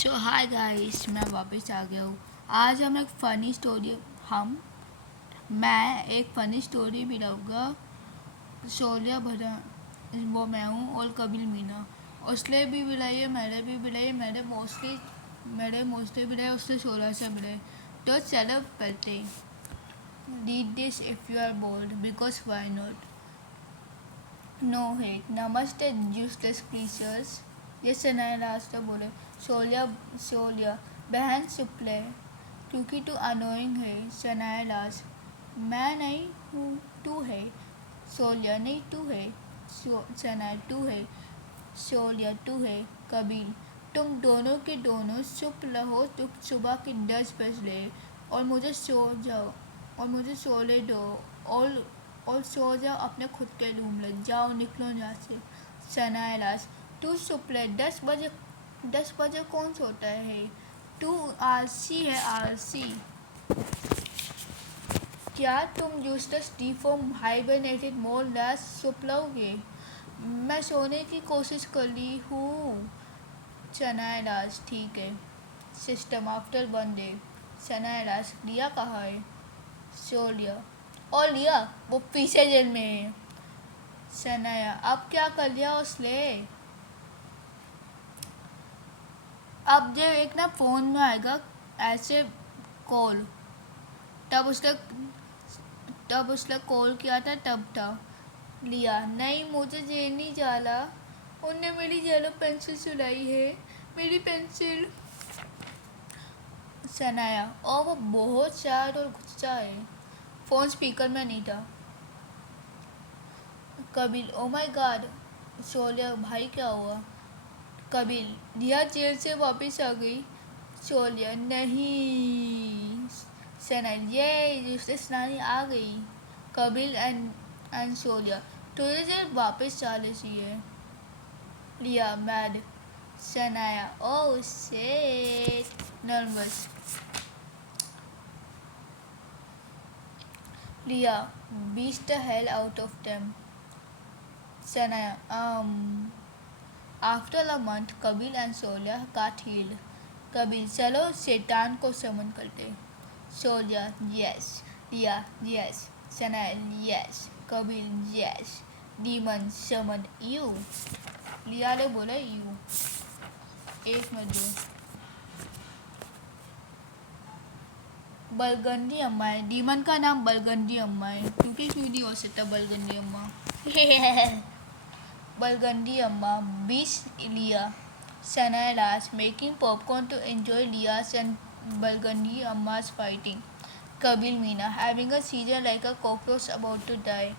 सो hi guys, मैं वापस आ गया हूँ। आज हम एक फ़नी स्टोरी मैं एक फ़नी स्टोरी मिलाऊंगा। शोलिया भरा वो मैं हूँ और कबिल मीना। उसने भी मिलाई है, मैंने भी मिलाई है। मैंने मोस्टली मिलाई, उसने 16 से मिलाई। तो चलो पढ़ते। Read this if you are bold because why not. No hate, नमस्ते यूजलेस क्रीचर्स। ये सनाया लास्ट बोले। शोलिया शोलिया बहन सुपले, क्योंकि तू अनोइंग है। सनाया लास्ट, मैं नहीं हूँ, तू है। शोलिया नहीं, तू है। सनाया तू है। शोलिया तू है। कबीर, तुम दोनों के दोनों चुप रहो, तुम सुबह के 10 बज रहे और मुझे सोने दो। और सो जाओ अपने खुद के रूम में। जाओ, निकलो यहाँ से। सनायलास, तू सुपले, 10 बजे कौन सोता है? तू आलसी है, आलसी। क्या तुम यूस्टस डिफॉर्म हाइबरनेटेड मोर लेस सुपलोगे? मैं सोने की कोशिश कर ली हूँ। सनायलास, ठीक है। System after 1 day. सनायलास, लिया कहाँ है? सो लिया। और लिया वो पीछे जेल में है। सनाया, अब क्या कर लिया उसने? अब जब एक ना फ़ोन में आएगा ऐसे कॉल, तब उसने कॉल किया था, तब था। लिया, नहीं मुझे जेल नहीं जाना। उनने मेरी जेलो पेंसिल चुराई है, मेरी पेंसिल। सनाया, और वो बहुत शायद और गुस्सा है। फ़ोन स्पीकर में नहीं था। Kabir, oh my god. शोलिया, भाई क्या हुआ? कबीर, रिया जेल से वापस आ गई। शोलिया, नहीं। सना, ये दूसरे स्नानी आ गई। कबीर एंड शोलिया, तुझे जेल वापस जाने चाहिए। Riya, mad. Sanaya, oh shit, nervous. Riya, beat the hell out of them. Sanaya, After a month, Kabir and Solia got healed. Kabir, चलो शैतान को समन करते। Solia, yes. Riya, yes. Sanaya, yes. Kabir, yes. Demon summoned you. लिया ने बोला you। एक minute दो। बलगंडी अम्मा है। डीमन का नाम बलगंडी अम्मा है, क्योंकि क्यों नहीं हो सकता बलगंडी अम्मा। बलगंडी अम्मा, 20 लिया। Sanaya last, making popcorn to enjoy Lia's and Balgandi Amma's fighting. Kabir Meena, having a seizure like a cockroach about to die.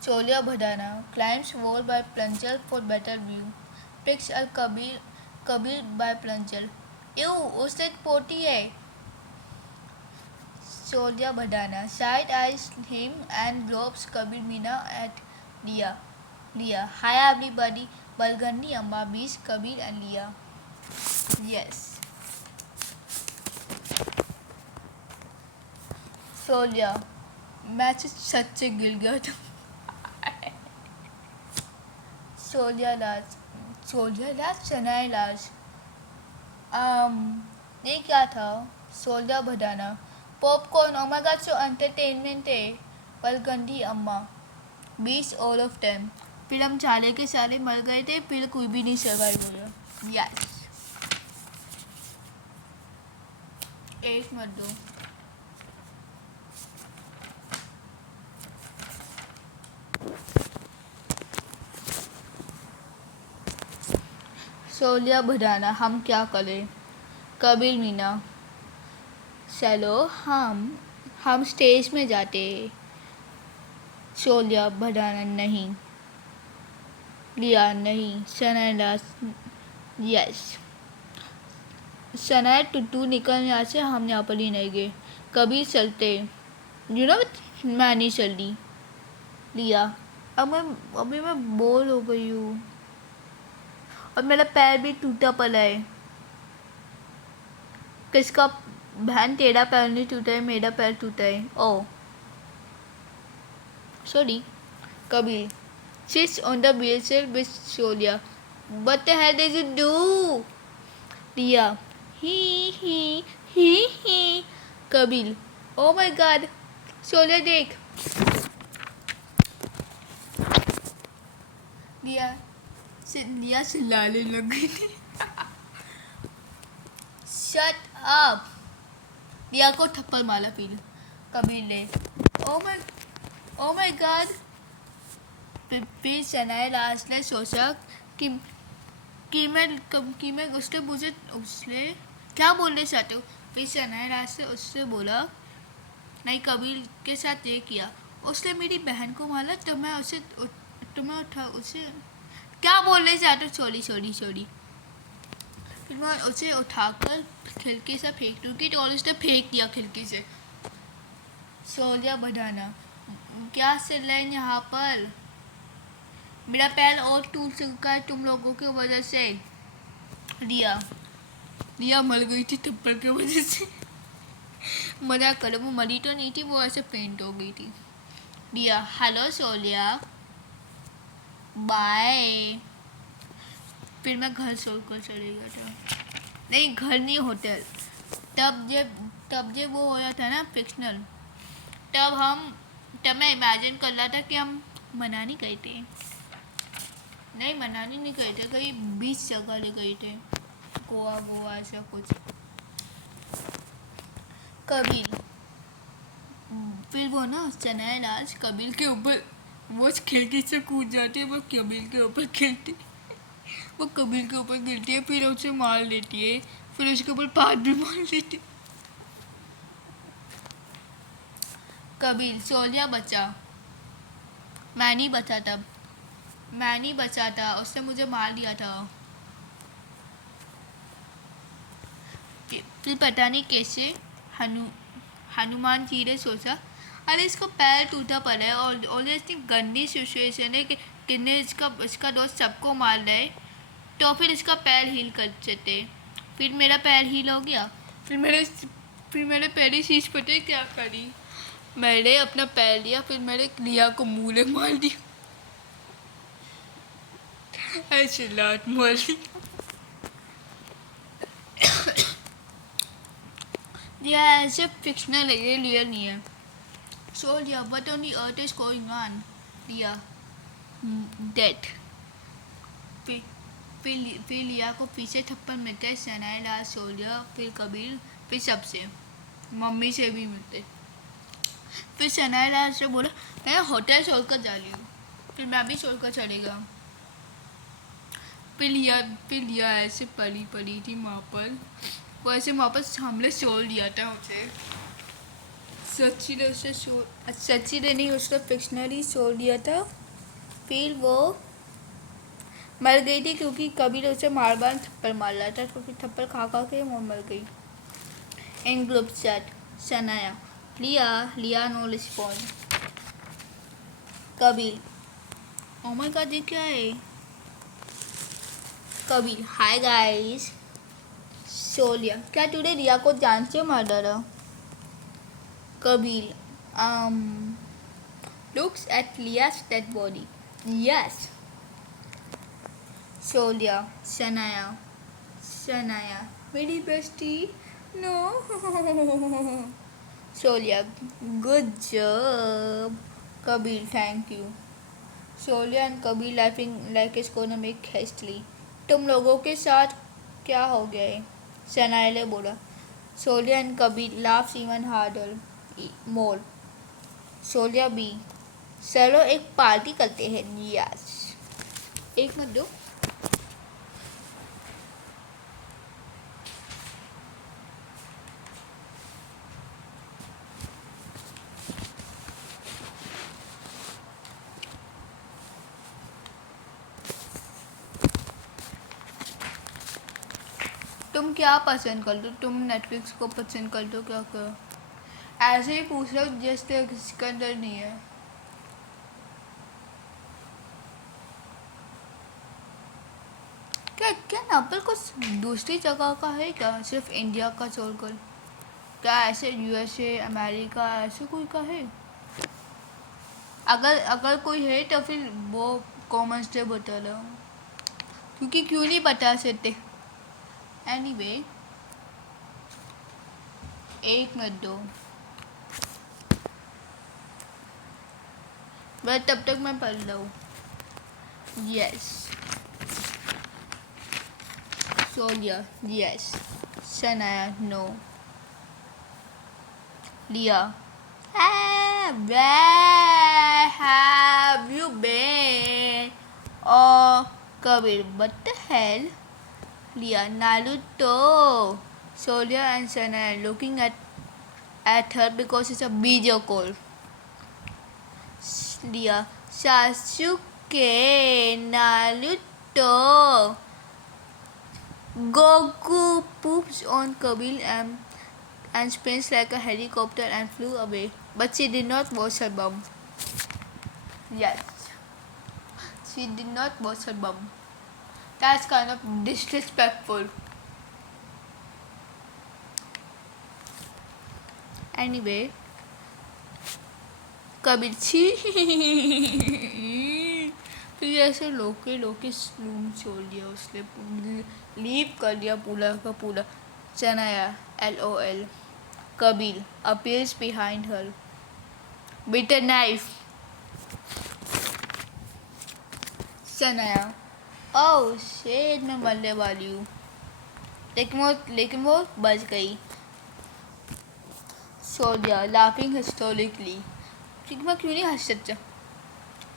Solia Bhadana, climbs wall by plunger for better view. Picks a Kabir by plunger. Ew, उससे पोटी है। Solia Bhadana, side eyes him and drops Kabir Meena at Lia. Lia, hi everybody. Balgandi Amma beats Kabir and Lia. Yes. सोलिया, मैं सच से गिर गया था। सोलिया लाज सनाई लाज। ये क्या था? सोलिया Bhadana, popcorn, O my God, so entertainment है। बलगंडी अम्मा, बीस ऑल ऑफ देम। फिर हम सारे के सारे मर गए थे, फिर कोई भी नहीं सर्वाइव हुआ। यस। एक मिनट दो। सोलिया भडाना, हम क्या करें? कबीर मीना, चलो हम स्टेज में जाते। सोलिया भडाना, नहीं। लिया, नहीं। सनाया, यस। सनाया, टुटू निकल यहाँ से, हम यहाँ पर ही नहीं गए। कभी चलते। यू नो, मैं नहीं चल रही। लिया, अभी मैं बोर हो गई हूँ और मेरा पैर भी टूटा पड़ा है। किसका? बहन, तेरा पैर नहीं टूटा है, मेरा पैर टूटा है। Oh sorry. Kabir, sits on the wheelchair with Solia. What the hell did you do? Riya ही ही ही ही। Kabir oh my god. शोले देख। लिया चिल्लाने लग गई थी। Shut up. लिया को थप्पड़ मारा फिर कबीर ने। Oh my god. फिर सनाए राज ने सोचा कि मैं उसने मुझे उसने क्या बोलने चाहते हो। फिर सनाए राज से उससे बोला नहीं कबीर के साथ ये किया। उसने मेरी बहन को मारा तो मैं उसे क्या बोलने चाहते हो। सॉरी। फिर मैं उसे उठाकर खिड़की से फेंक दूँगी तो उसने फेंक दिया खिड़की से। सोलिया बढ़ाना क्या चल रहा है यहाँ पर। मेरा पैर और टूट चुका है तुम लोगों की वजह से। रिया मर गई थी थप्पड़ की वजह से। मजाक करो, वो मरी तो नहीं थी, वो ऐसे पेंट हो गई थी। रिया हेलो सोलिया बाय। फिर मैं घर छोड़कर चले गया था। नहीं घर नहीं होटल। तब जब वो होया था ना फिक्शनल, तब मैं इमेजिन कर रहा था कि हम मनाली गए थे। नहीं मनाली नहीं गए थे, कहीं बीच जगह ले गए थे, गोवा ऐसा कुछ। कबीर फिर वो ना चनाया नाच कबीर के ऊपर वो खिड़की से कूद जाती, वो कबीर के ऊपर खेलती, वो कबीर के ऊपर गिरती है, फिर उसे मार लेती है, फिर उसके ऊपर पाद भी मार लेती। कबीर सोलिया बचा। मैं नहीं बचा था, उसने मुझे मार दिया था। फिर पता नहीं कैसे हनुमान जी ने सोचा अरे इसको पैर टूटा पड़ा है और इतनी गंदी सिचुएशन है कि किन्ने इसका दोस्त सबको मार रहा है, तो फिर इसका पैर हील कर सकते। फिर मेरा पैर हील हो गया। फिर मैंने पहली चीज़ पता है क्या करी। मैंने अपना पैर लिया, फिर मैंने लिया को मुँह में मार दिया। ऐसे लात मार ली। ये ऐसे फिक्शनल है, ये रियल नहीं है। So yeah, what on the earth is going on? Yeah, death. फिर लिया को पीछे थप्पड़ मिलते हैं, सनाए लाल सोलिया, फिर कबीर, फिर सबसे, मम्मी से भी मिलते। फिर सनाए लाल से बोला मैं होटल छोड़कर जा रही हूँ, फिर मैं भी छोड़कर चलेगा। फिर लिया ऐसे पड़ी थी वहाँ पर, वो ऐसे वहाँ पर हमने छोड़ दिया था उसे। सच्ची ने नहीं, उसका फिक्शनली छोड़ दिया था। फिर वो मर गई थी क्योंकि कबीर उसे बार थप्पड़ मार रहा था, क्योंकि थप्पड़ खा के वो मर गई। इन ग्रुप चैट सनाया लिया no respond. Kabir oh my God ये क्या है। Kabir hi guys. सोलिया क्या तूने रिया को जान से मार डाला। Kabir looks at Lia's dead body. Yes. Solia, Shania, मेरी bestie. No. Solia, good job. Kabir, thank you. Solia and Kabir laughing like it's gonna make hastily. तुम लोगों के साथ क्या हो गया है? शनाया ने बोला। Solia and Kabir laughs even harder, more. Solia B. चलो एक पार्टी करते हैं। यस एक मिनट दो। तुम क्या पसंद कर दो, तुम नेटफ्लिक्स को पसंद कर दो क्या करो। ऐसे ही पूछ लो जैसे किसके अंदर नहीं है। क्या यहाँ पर कुछ दूसरी जगह का है क्या, सिर्फ इंडिया का छोड़कर? क्या ऐसे यूएसए अमेरिका ऐसे कोई का है? अगर कोई है तो फिर वो कॉमन से बता रहा हूँ, क्योंकि क्यों नहीं बता सकते। एनीवे, एक मिनट दो, बस तब तक मैं पढ़ रहा हूँ। यस, सोलिया यस, सनाया नो, लिया where have you been? Oh, Kabir, what the hell? Lia, Naruto. Solia and Sana looking at her because it's a video call. Lia, Sasuke, Naruto. Goku poops on Kabir and spins like a helicopter and flew away. But she did not wash her bum. Yes, she did not wash her bum. That's kind of disrespectful. Anyway, Kabir छी फिर ऐसे लोके room छोड़ दिया उसने, leave कर दिया पूरा का पूरा। चनाया LOL. Kabir appears behind her with a knife. Sanaya, oh shit, मैं मरने वाली हूँ, लेकिन वो बच गई। Solia laughing hysterically. लेकिन मैं क्यों नहीं हंस सकता?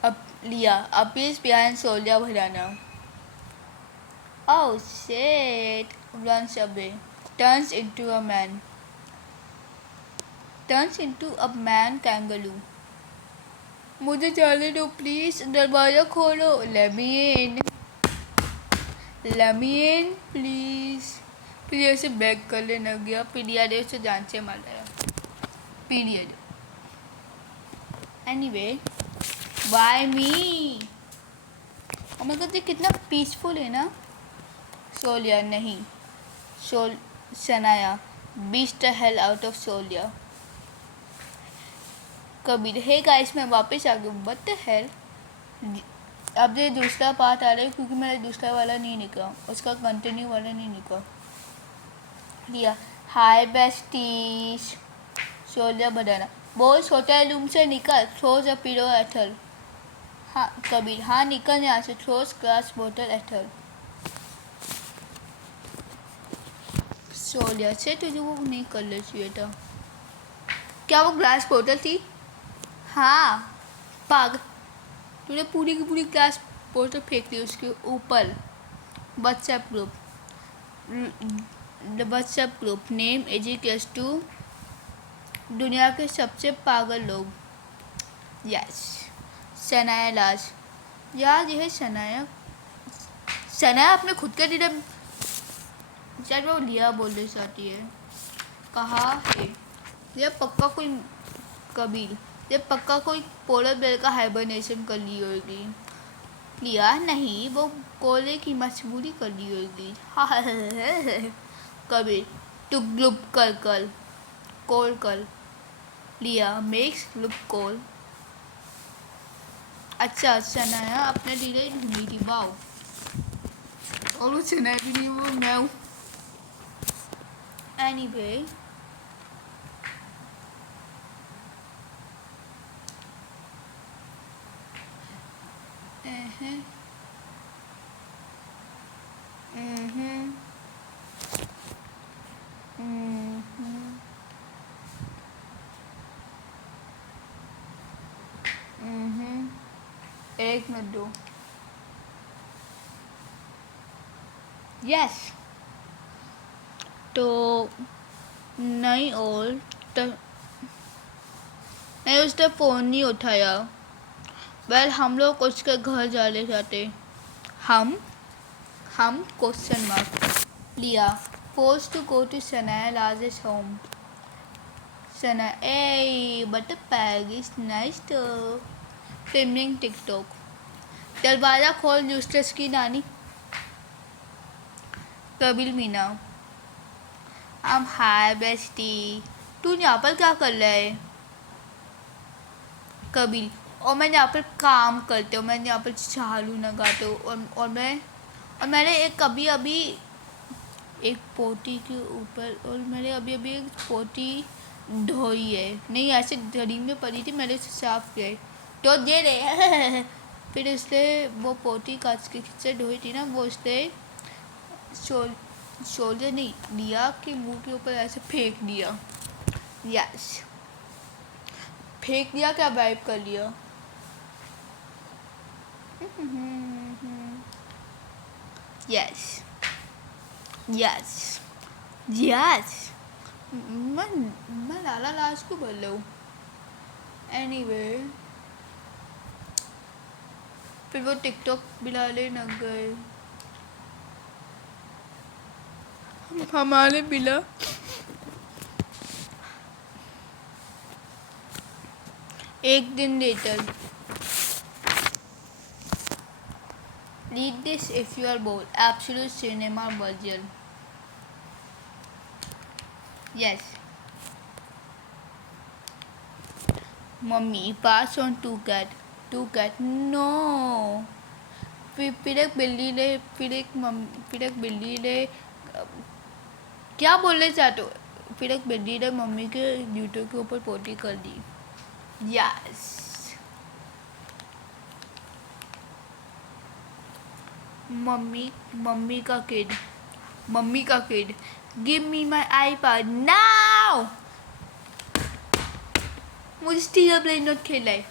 अब लिया appears behind Solia Bharana. Oh shit, runs away, turns into a man kangaroo. मुझे जाने दो प्लीज, दरवाजा खोलो, let me in प्लीज। फिर ऐसे बैग कर लेना गया, पीरियड से जान से मार रहा पीरियड। Anyway, why me? और मेरे को कितना पीसफुल है ना। सोलिया नहीं, Sanaya beat the hell out of Solia. Kabir, hey guys मैं वापस आ गया, व्हाट द हेल। अब ये दूसरा पार्ट आ रहा है क्योंकि मेरा दूसरा वाला नहीं निकला, उसका कंटिन्यू वाला नहीं निकला। लिया, हाय बेस्टीज। सोलिया बनाना, बॉयज होटल रूम से निकल, throws a pillow at her. हाँ कबीर, हाँ निकल यहाँ से, थ्रोज ग्लास बोतल एट हर। सोलिया से तुझे वो नहीं कर ले चाहिए था। क्या वो ग्लास बोतल थी? हाँ पाग, तूने पूरी की पूरी ग्लास बोतल फेंक दी उसके ऊपर। व्हाट्सएप ग्रुप नेम एजिकेस टू दुनिया के सबसे पागल लोग। यस, सनाया लाज। यार यह सनाया अपने खुद का डिनर शायद वो लिया बोलना चाहती है। कहा है ये पक्का कोई कबीर, ये पक्का कोई पोलर बेर का हाइबरनेशन कर ली होगी। लिया नहीं, वो कोले की मजबूरी कर ली होगी। कबीर, टू ग्लुप कर कोल कर। लिया मेक्स ग्लुप कोल। अच्छा सनाया अपने लिए ढूंढी थी, वाओ। और वो सनाया भी नहीं, वो मैं हूँ। एनीवे, एक मिनट दो। यस, तो नहीं, और नहीं उसने फ़ोन नहीं उठाया। वेल हम लोग उसके घर जाने जाते। हम क्वेश्चन मार्क। लिया, forced to go to Sanaya Laz's home. Sanaya, hey, but the bag is nice though. Filming TikTok. दरवाजा खोल यूस्टस की नानी। कबीर मीना, हम हाय बेस्टी, तू यहाँ पर क्या कर रहा है? कबीर, और मैं यहाँ पर काम करते हूँ, मैं यहाँ पर झाड़ू लगाते हूँ, और मैंने एक अभी एक पोटी के ऊपर, और मैंने अभी अभी एक पोटी धोई है, नहीं ऐसे जमीन में पड़ी थी, मैंने उसे साफ किया है तो दे रहे फिर उसने वो पोटी कांच की से धोई थी ना, वो उसने शोल्डर नहीं लिया कि मुंह के ऊपर ऐसे फेंक दिया। यस, फेंक दिया क्या, वाइप कर लिया। यस यस यस, मैं लाला लाज को बोल रहा हूँ। एनीवे, फिर वो टिकटॉक बिलाले लग गए हमारे बिला। एक दिन letter, read this if you are bored. Absolute cinema version. Yes. Mummy, pass on two cat. Two cat. No. फिर एक बिल्ली ने, फिर एक बिल्ली ने क्या बोलने चाहते हो, फिर एक बिल्ली ने मम्मी के जूतों के ऊपर पोटी कर दी। यस। मम्मी का किड, गिव मी माई आईपैड नाउ। मुझे स्टील प्ले नोट खेला है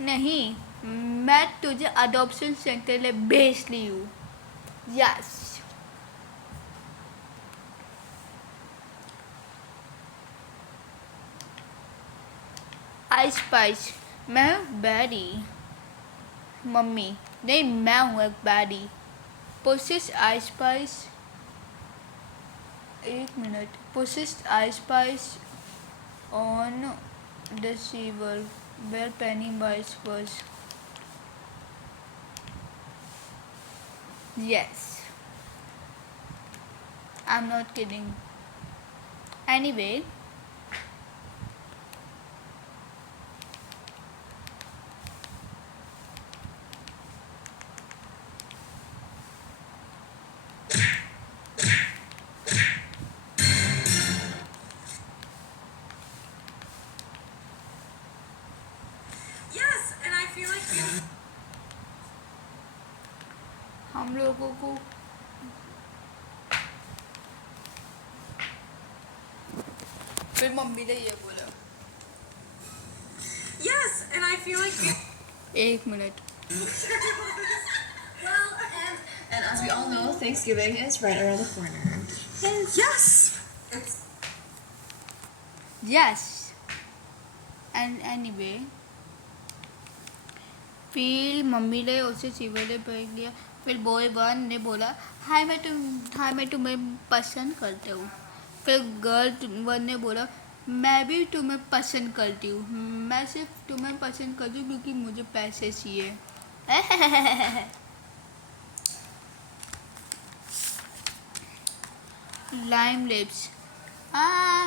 नहीं, मैं तुझे अडॉप्शन सेंटर ले भेज ली हूँ। यस। आइस स्पाइस, मैं बैडी। मम्मी, नहीं मैं हूँ एक बैडी। पोसिस आइस स्पाइस, एक मिनट, पोसिस Ice Spice on the sewer where Pennywise was. Yes, I'm not kidding. Anyway, Yes, and I feel like you. हम लोगों को फिर मम्मी ने ये बोला। Yes, and I feel like you. एक minute, Well, and as we all know, Thanksgiving is right around the corner. Yes. It's yes, and anyway, फिर mummy ने उसे सीवर ने फेंक दिया। फिर बॉय वन ने बोला हाय मैं तुम्हें पसंद करता हूँ। फिर गर्ल वन ने बोला मैं भी तुम्हें पसंद करती हूँ, मैं सिर्फ तुम्हें पसंद करती हूँ क्योंकि मुझे पैसे चाहिए। लाइम लिप्स,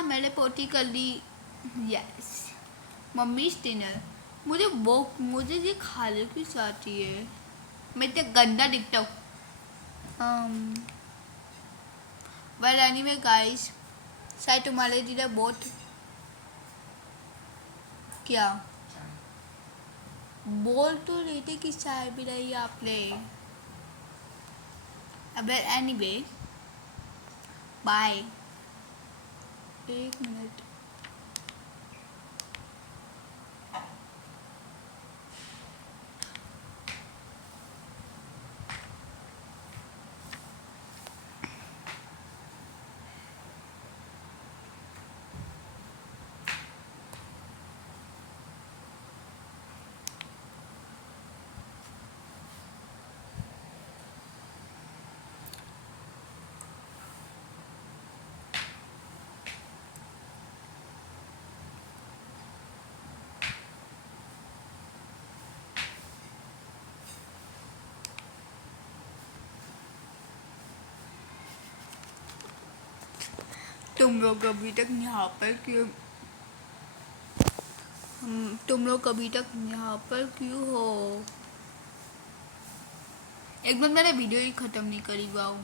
मैंने पोटी कर ली। यस। मम्मी डिनर, मुझे ये खाने की चाहती है, मैं इतना गंदा दिखता हूँ। वेल एनीवे गाइस, शायद तुम्हारे डिनर बहुत क्या बोल तो रही थी कि चाय भी रही आपने। Well anyway, bye. एक मिनट, तुम लोग अभी तक यहाँ पर क्यों हो? एक बार मैंने वीडियो ही ख़त्म नहीं करी। वाओ,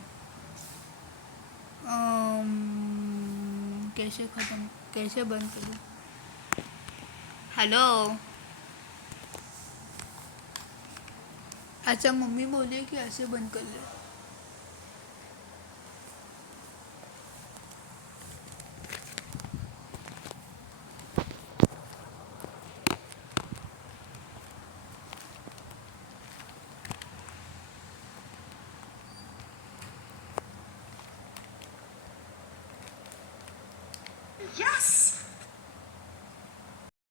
कैसे बंद करूँ? हेलो। अच्छा मम्मी बोले कि ऐसे बंद कर ले।